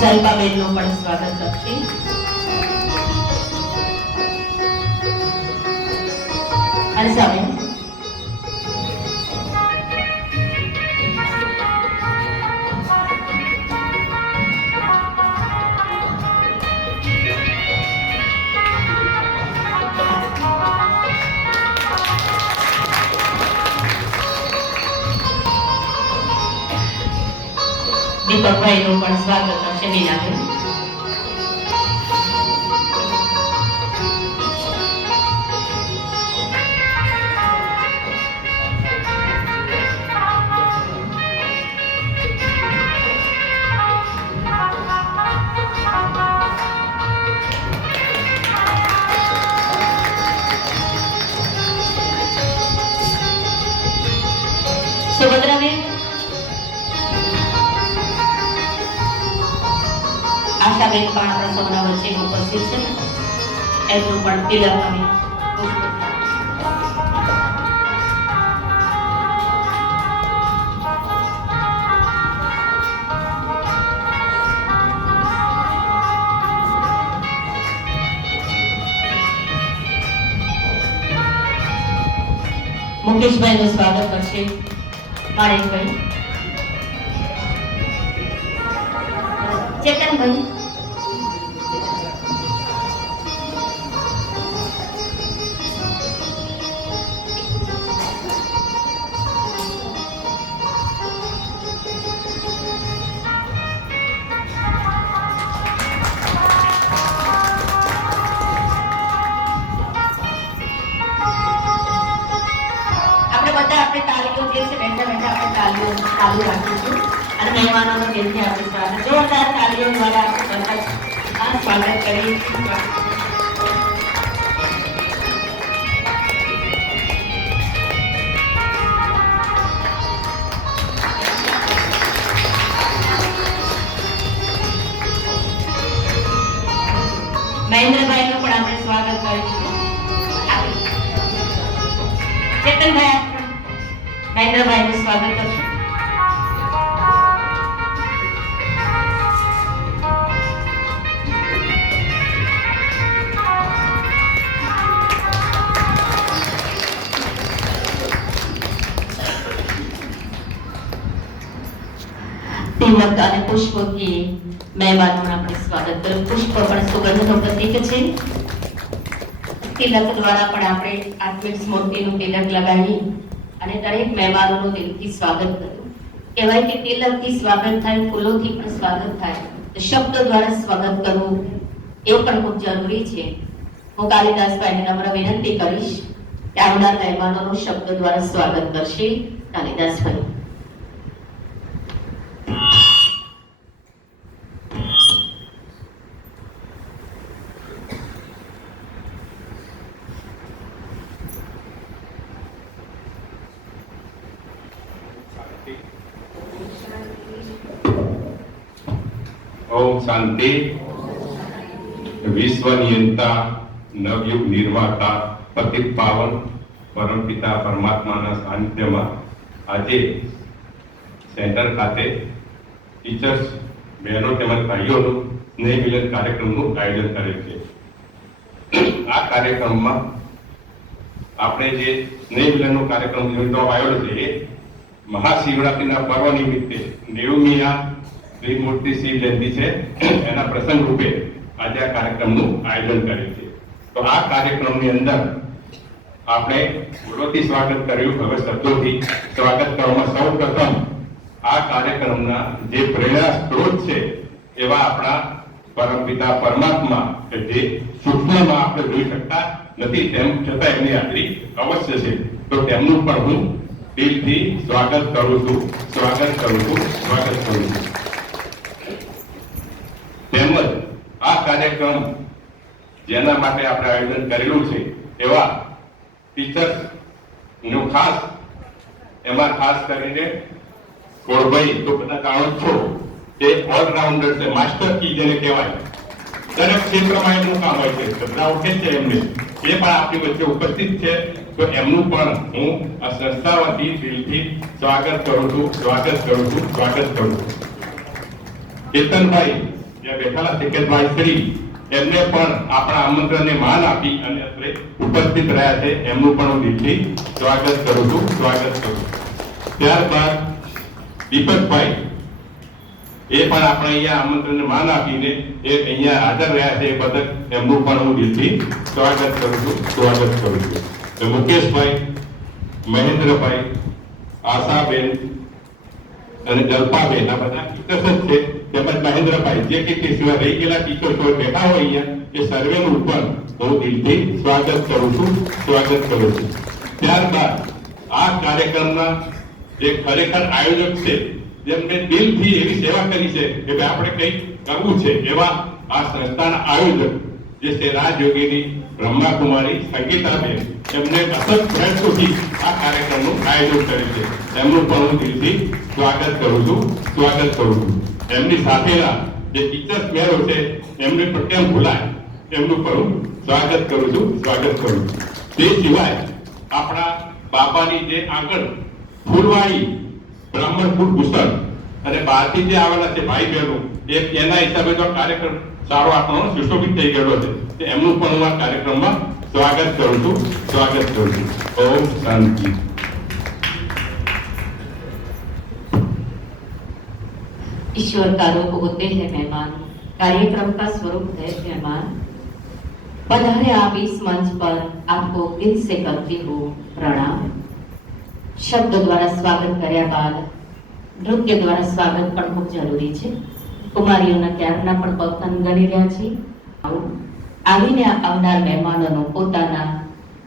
જલપાબેનનું પણ સ્વાગત કરશે. હર્ષાબેન દીપકભાઈનું પણ સ્વાગત કરશે. મીનાબેન સુભદ્રાબેન આશાબેન પણ આપણા સૌના વચ્ચે ઉપસ્થિત છે. એમનું પણ તિલક અમે મુકેશભાઈનું સ્વાગત કરશે. માણેકભાઈ, ચેતનભાઈ, આપણે તાલીઓ જે છે બેઠા બેઠા આપણે તાલીઓ ચાલુ રાખીશું અને મહેમાનોનો દિલથી આપણે સ્વાગત જોરદાર તાલીઓ દ્વારા આપણે સ્વાગત કરી. મહેન્દ્રભાઈનું પણ આપણે સ્વાગત કરીશું. ચેતનભાઈ મહેન્દ્રભાઈનું સ્વાગત કરશું. તિલક અને પુષ્પથી મહેમાનોનું આપણે સ્વાગત કર્યું. પુષ્પ પણ સુગંધનું પ્રતીક છે. તિલક દ્વારા પણ આપણે આત્મિક સ્મૃતિનું તિલક લગાવી અને દરેક મહેમાનોનું દિલથી સ્વાગત કર્યું. કહેવાય કે તિલકથી સ્વાગત થાય, ફૂલોથી પણ સ્વાગત થાય, તો શબ્દ દ્વારા સ્વાગત કરવું એ પણ ખૂબ જરૂરી છે. હું કાલિદાસભાઈને નમ્ર વિનંતી કરીશ કે આવનાર મહેમાનોનું શબ્દ દ્વારા સ્વાગત કરશે. કાલિદાસભાઈ. ओम शांति. विश्व नियंता, नवयुग निर्माता, पतित पावन परम पिता परमात्मा सानिध्य में आज सेंटर खाते टीचर्स बहनों तेमज भाईओं स्नेह मिलन कार्यक्रम आयोजन करे छे. आ कार्यक्रम में आपणे जे स्नेह मिलन कार्यक्रम योजવામાં આવેલો છે महाशिवरात्रि पर्व निमित्ते 90મી त्रिमूर्ति शिव जयंती है एना प्रसंग रूपे आज आ कार्यक्रम आयोजन करे छे. तो आ कार्यक्रम अंदर आपणे फूलोथी स्वागत कर्युं. हवे शब्दोथी स्वागत करवामां सौ प्रथम आ कार्यक्रमना जे प्रेरणा स्त्रोत छे एवा आपणा परमपिता परमात्मा के जे सूक्ष्ममां आपणे जोई शकता नथी तेम छतां एमनी हाजरी अवश्य छे. तो तेमनुं पण हुं दिलथी स्वागत करूं छुं. તેમજ આ કાર્યક્રમ જેના માટે આપણે આયોજન કરેલું છે એવા ટીચર્સ નું ખાસ એમાં ખાસ કરીને કોળભાઈ તો બધા જાણો છો કે ઓલરાઉન્ડર છે, માસ્ટર કી જેને કહેવાય. દરેક ક્ષેત્રમાં એમનું કામ હોય છે. બધા ઓળખે છે એમને, એ પણ આપણી વચ્ચે ઉપસ્થિત છે. તો એમનું પણ હું આ સંસ્થા વતી દિલથી સ્વાગત કરું છું. ચેતનભાઈ બેઠેલા સેક્રેટરી શ્રી એમને પણ આપણા આમંત્રણને માન આપી અને અત્રે ઉપસ્થિત રહ્યા છે એમનું પણ હું દિલથી સ્વાગત કરું છું. ત્યારબાદ દીપકભાઈ એ પણ આપણે અહીંયા આમંત્રણને માન આપીને એ અહીંયા હાજર રહ્યા છે એ બદલ એમનું પણ હું દિલથી સ્વાગત કરું છું. તો મુકેશભાઈ, મહેન્દ્રભાઈ, આશાબેન અને જલ્પાબેન આ બધા ટીચર્સ જ છે. તેમજ મહેન્દ્રભાઈ જે કે તે સિવાય રહી ગયેલા ટીચર્સ બેઠા હોય અહીંયા એ સર્વેનું પણ હું દિલથી સ્વાગત કરું છું. ત્યારબાદ આ કાર્યક્રમના જે ખરેખર આયોજક છે જેમને દિલથી એવી સેવા કરી છે કે ભાઈ આપણે કંઈક કરવું છે એવા આ સંસ્થાના આયોજક જે છે રાજયોગીની બ્રહ્માકુમારી સંગીતાબેન એમને અસત પ્રયત્નોથી આ કાર્યક્રમનું આયોજન કર્યું છે. એમનું પણ હું દિલથી સ્વાગત કરું છું. એમની સાથેના જે ટીચર્સ મેરો છે એમને પણ કેમ ભૂલાય એમનું પણ હું સ્વાગત કરું છું. તે સિવાય આપણા બાપાની જે આગળ ફૂલવાડી બ્રાહ્મણ ફૂલ ભૂષણ અને બહારથી જે આવેલા છે ભાઈ બહેનો એના હિસાબે તો કાર્યક્રમ સારો આપણો સુશોભિત થઈ ગયેલો છે. એમનું પણ હું આ કાર્યક્રમમાં સ્વાગત કરું છું. ઓમ શાંતિ. ईश्वर का रूप होते हैं मेहमान, कार्यक्रम का स्वरूप है मेहमान। पधारे आप इस मंच पर, आपको दिल से करती हूँ प्रणाम। शब्द द्वारा स्वागत કર્યા બાદ નૃત્ય દ્વારા સ્વાગત પણ ખૂબ જરૂરી છે. કુમારીઓના ક્યારના પણ પગથન ગણી રહ્યા છે. આવીને આવનાર મહેમાનોનું પોતાના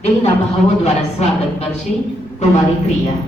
દિલના ભાવો દ્વારા સ્વાગત કરશે કુમારી પ્રિયા.